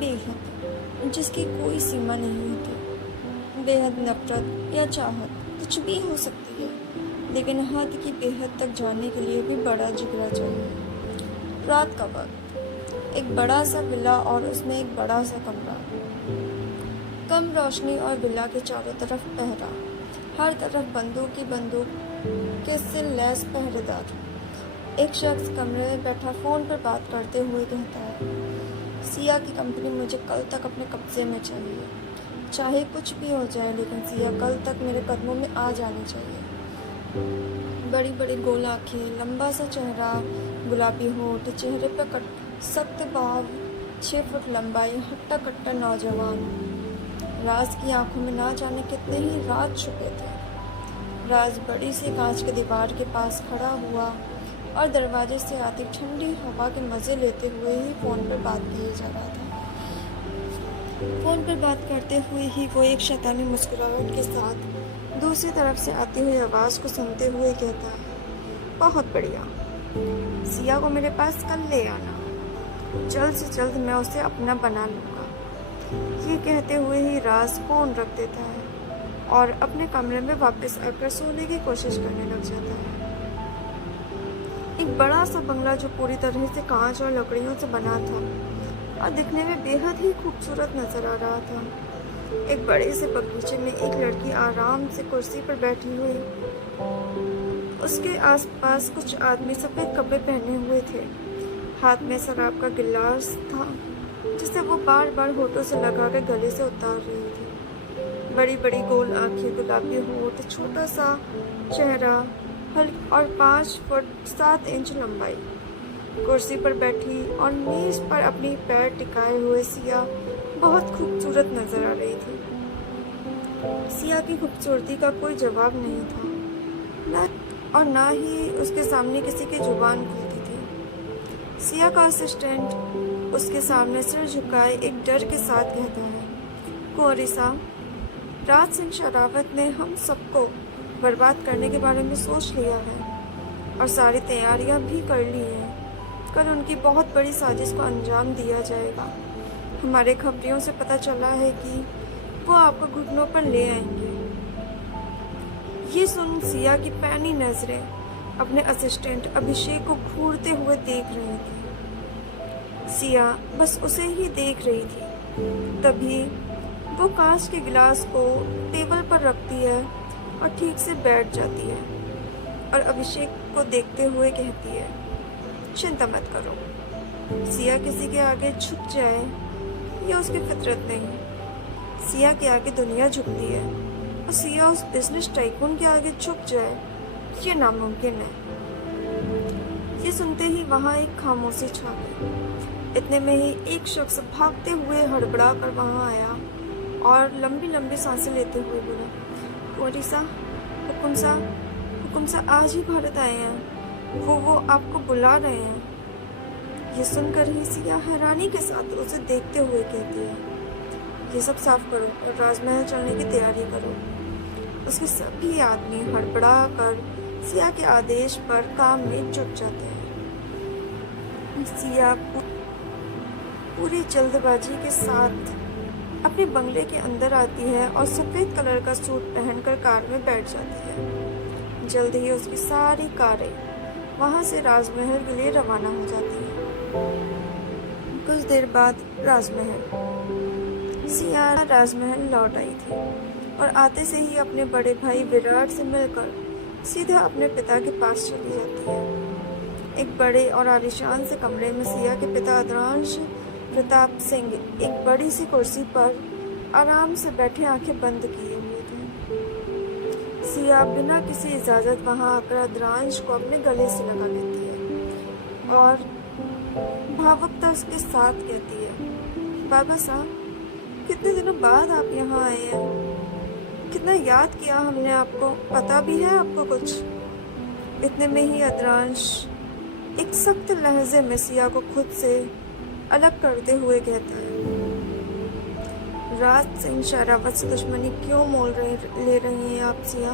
बेहद, जिसकी कोई सीमा नहीं होती। बेहद नफरत या चाहत कुछ भी हो सकती है, लेकिन हद की बेहद तक जाने के लिए भी बड़ा जिगरा चाहिए। रात का वक्त, एक बड़ा सा विला और उसमें एक बड़ा सा कमरा, कम रोशनी और विला के चारों तरफ पहरा, हर तरफ बंदूक की बंदूक के से लैस पहरेदार। एक शख्स कमरे में बैठा फोन पर बात करते हुए कहता है, सिया की कंपनी मुझे कल तक अपने कब्जे में चाहिए। चाहे कुछ भी हो जाए, लेकिन सिया कल तक मेरे कदमों में आ जानी चाहिए। बड़ी बड़ी गोल आँखें, लंबा सा चेहरा, गुलाबी होठ, चेहरे पर सख्त भाव, 6 फुट लंबाई, हट्टा कट्टा नौजवान। राज की आंखों में ना जाने कितने ही राज छुपे थे। राज बड़ी सी कांच की दीवार के पास खड़ा हुआ और दरवाजे से आती ठंडी हवा के मज़े लेते हुए ही फ़ोन पर बात किए जा रहा था। फ़ोन पर बात करते हुए ही वो एक शैतानी मुस्कुराहट के साथ दूसरी तरफ से आती हुई आवाज़ को सुनते हुए कहता है, बहुत बढ़िया, सिया को मेरे पास कल ले आना, जल्द से जल्द मैं उसे अपना बना लूँगा। ये कहते हुए ही राज फ़ोन रख देता है और अपने कमरे में वापस आकर सोने की कोशिश करने लग जाता है। एक बड़ा सा बंगला जो पूरी तरह से कांच और लकड़ियों से बना था और दिखने में बेहद ही खूबसूरत नजर आ रहा था। एक बड़े से बगीचे में एक लड़की आराम से कुर्सी पर बैठी हुई, उसके आसपास कुछ आदमी सफ़ेद कपड़े पहने हुए थे। हाथ में शराब का गिलास था जिसे वो बार बार होठों से लगा के गले से उतार रही थी। बड़ी बड़ी गोल आंखें, गुलाबी होठ, छोटा सा चेहरा और 5 फुट 7 इंच लंबाई। कुर्सी पर बैठी और मेज पर अपनी पैर टिकाए हुए सिया बहुत खूबसूरत नजर आ रही थी। सिया की खूबसूरती का कोई जवाब नहीं था, ना ही उसके सामने किसी की जुबान खुलती थी। सिया का असिस्टेंट उसके सामने सिर झुकाए एक डर के साथ कहता है, कोरिसा, राज सिंह शरावत ने हम सबको बर्बाद करने के बारे में सोच लिया है और सारी तैयारियां भी कर ली हैं। कल उनकी बहुत बड़ी साजिश को अंजाम दिया जाएगा। हमारे खबरियों से पता चला है कि वो आपको घुटनों पर ले आएंगे। ये सुन सिया की पैनी नजरें अपने असिस्टेंट अभिषेक को घूरते हुए देख रही थी। सिया बस उसे ही देख रही थी। तभी वो कांच के गिलास को टेबल पर रखती है और ठीक से बैठ जाती है और अभिषेक को देखते हुए कहती है, चिंता मत करो, सिया किसी के आगे झुक जाए ये उसकी फितरत नहीं। सिया के आगे दुनिया झुकती है और सिया उस बिजनेस टाइकून के आगे झुक जाए ये नामुमकिन है। ये सुनते ही वहाँ एक खामोशी छा गई। इतने में ही एक शख्स भागते हुए हड़बड़ा कर वहाँ आया और लंबी लंबी सांसें लेते हुए बोला, कोरिसा, हुकुम सा आज ही भारत आए हैं, वो आपको बुला रहे हैं। ये सुनकर ही सिया हैरानी के साथ उसे देखते हुए कहती है, ये सब साफ करो और राजमहल चलने की तैयारी करो। उसके सभी आदमी हड़बड़ा कर सिया के आदेश पर काम में जुट जाते हैं। सिया पूरी जल्दबाजी के साथ अपने बंगले के अंदर आती है और सफ़ेद कलर का सूट पहनकर कार में बैठ जाती है। जल्द ही उसकी सारी कारें वहां से राजमहल के लिए रवाना हो जाती हैं। कुछ देर बाद सिया राजमहल लौट आई थी और आते से ही अपने बड़े भाई विराट से मिलकर सीधा अपने पिता के पास चली जाती है। एक बड़े और आलीशान से कमरे में सिया के पिता अदरांश प्रताप सिंह एक बड़ी सी कुर्सी पर आराम से बैठे आंखें बंद किए हुए थे। सिया बिना किसी इजाज़त वहां आकर अदरांश को अपने गले से लगा लेती है और भावुकता उसके साथ कहती है, बाबा साहब, कितने दिनों बाद आप यहाँ आए हैं, कितना याद किया हमने आपको, पता भी है आपको कुछ? इतने में ही अदरांश एक सख्त लहजे में सिया को खुद से अलग करते हुए कहता है, राज सिंह शरावत से दुश्मनी क्यों ले रही हैं आप सिया?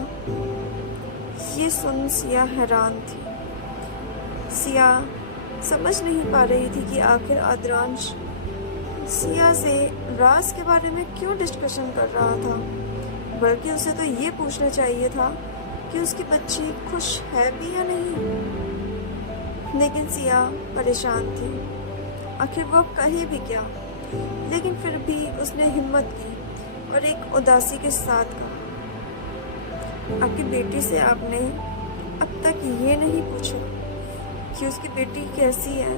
ये सुन सिया हैरान थी। सिया समझ नहीं पा रही थी कि आखिर आदरांश सिया से राज के बारे में क्यों डिस्कशन कर रहा था, बल्कि उसे तो ये पूछना चाहिए था कि उसकी बच्ची खुश है भी या नहीं। लेकिन सिया परेशान थी, आखिर वो कहे भी क्या। लेकिन फिर भी उसने हिम्मत की और एक उदासी के साथ कहा, आपकी बेटी से आपने अब तक ये नहीं पूछा कि उसकी बेटी कैसी है,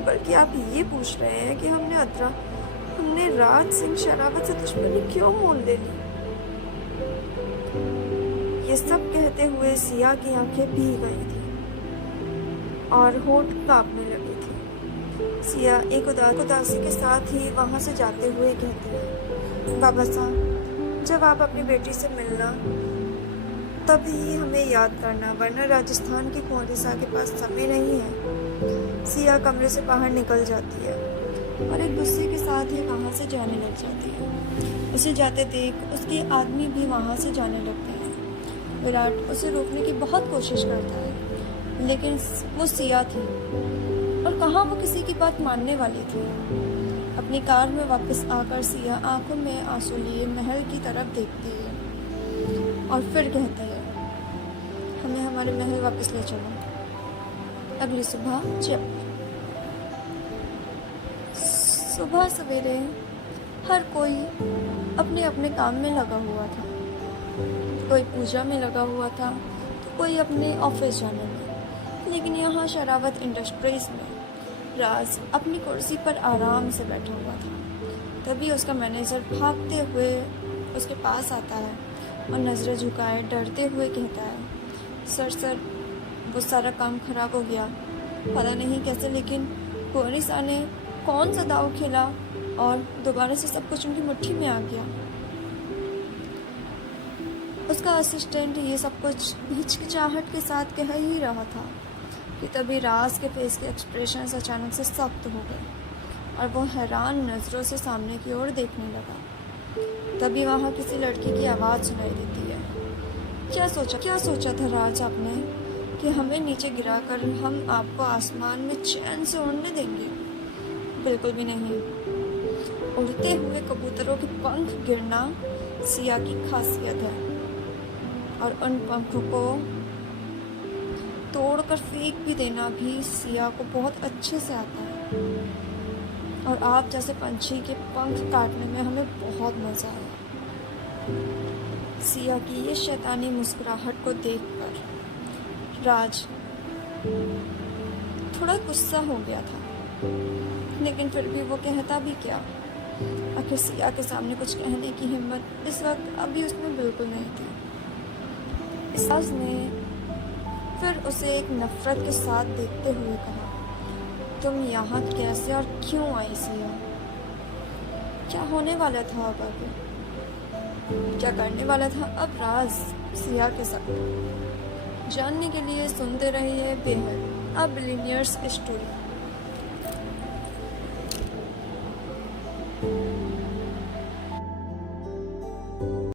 बल्कि आप ये पूछ रहे हैं कि हमने राज सिंह शरावत से दुश्मनी क्यों मोल ले ली। ये सब कहते हुए सिया की आंखें भीग गई थी और होंठ कांपने लगी थी। सिया एक उदासी के साथ ही वहां से जाते हुए कहती है, बाबा साहब, जब आप अपनी बेटी से मिलना तभी हमें याद करना, वरना राजस्थान की कुंवारी सा के पास समय नहीं है। सिया कमरे से बाहर निकल जाती है और एक गुस्से के साथ ही वहाँ से जाने लग जाती है। उसे जाते देख उसके आदमी भी वहाँ से जाने लगते हैं। विराट उसे रोकने की बहुत कोशिश करता है, लेकिन वो सिया थी और कहाँ वो किसी की बात मानने वाली थी। अपनी कार में वापस आकर सिया आंखों में आंसू लिए महल की तरफ देखती है और फिर कहती है, हमें हमारे महल वापस ले चलो। अगली सुबह सुबह सवेरे हर कोई अपने अपने काम में लगा हुआ था। कोई पूजा में लगा हुआ था तो कोई अपने ऑफिस जाने में। लेकिन यहाँ शरावत इंडस्ट्रीज में राज अपनी कुर्सी पर आराम से बैठा हुआ था। तभी उसका मैनेजर भागते हुए उसके पास आता है और नज़रें झुकाए डरते हुए कहता है, सर वो सारा काम खराब हो गया, पता नहीं कैसे, लेकिन कुंवरी सा ने कौन सा दाव खेला और दोबारा से सब कुछ उनकी मुट्ठी में आ गया। उसका असिस्टेंट ये सब कुछ हिचकिचाहट के साथ कह ही रहा था कि तभी राज के फेस के एक्सप्रेशन अचानक से सख्त हो गए और वो हैरान नज़रों से सामने की ओर देखने लगा। तभी वहाँ किसी लड़की की आवाज़ सुनाई देती है, क्या सोचा था राज आपने कि हमें नीचे गिराकर हम आपको आसमान में चैन से उड़ने देंगे? बिल्कुल भी नहीं। उड़ते हुए कबूतरों के पंख गिरना सिया की खासियत है और उन पंखों को तोड़कर फेंक भी देना भी सिया को बहुत अच्छे से आता है। और आप जैसे पंछी के पंख काटने में हमें बहुत मज़ा आया। सिया की ये शैतानी मुस्कुराहट को देखकर राज थोड़ा गुस्सा हो गया था, लेकिन फिर भी वो कहता भी क्या। आखिर सिया के सामने कुछ कहने की हिम्मत इस वक्त अभी उसमें बिल्कुल नहीं थी। राज ने फिर उसे एक नफरत के साथ देखते हुए कहा, तुम यहाँ कैसे और क्यों आई सिया? क्या होने वाला था अब आगे? क्या करने वाला था अब राज सिया के साथ? जानने के लिए सुनते रहिए बेहद अ बिलियनियर्स स्टोरी।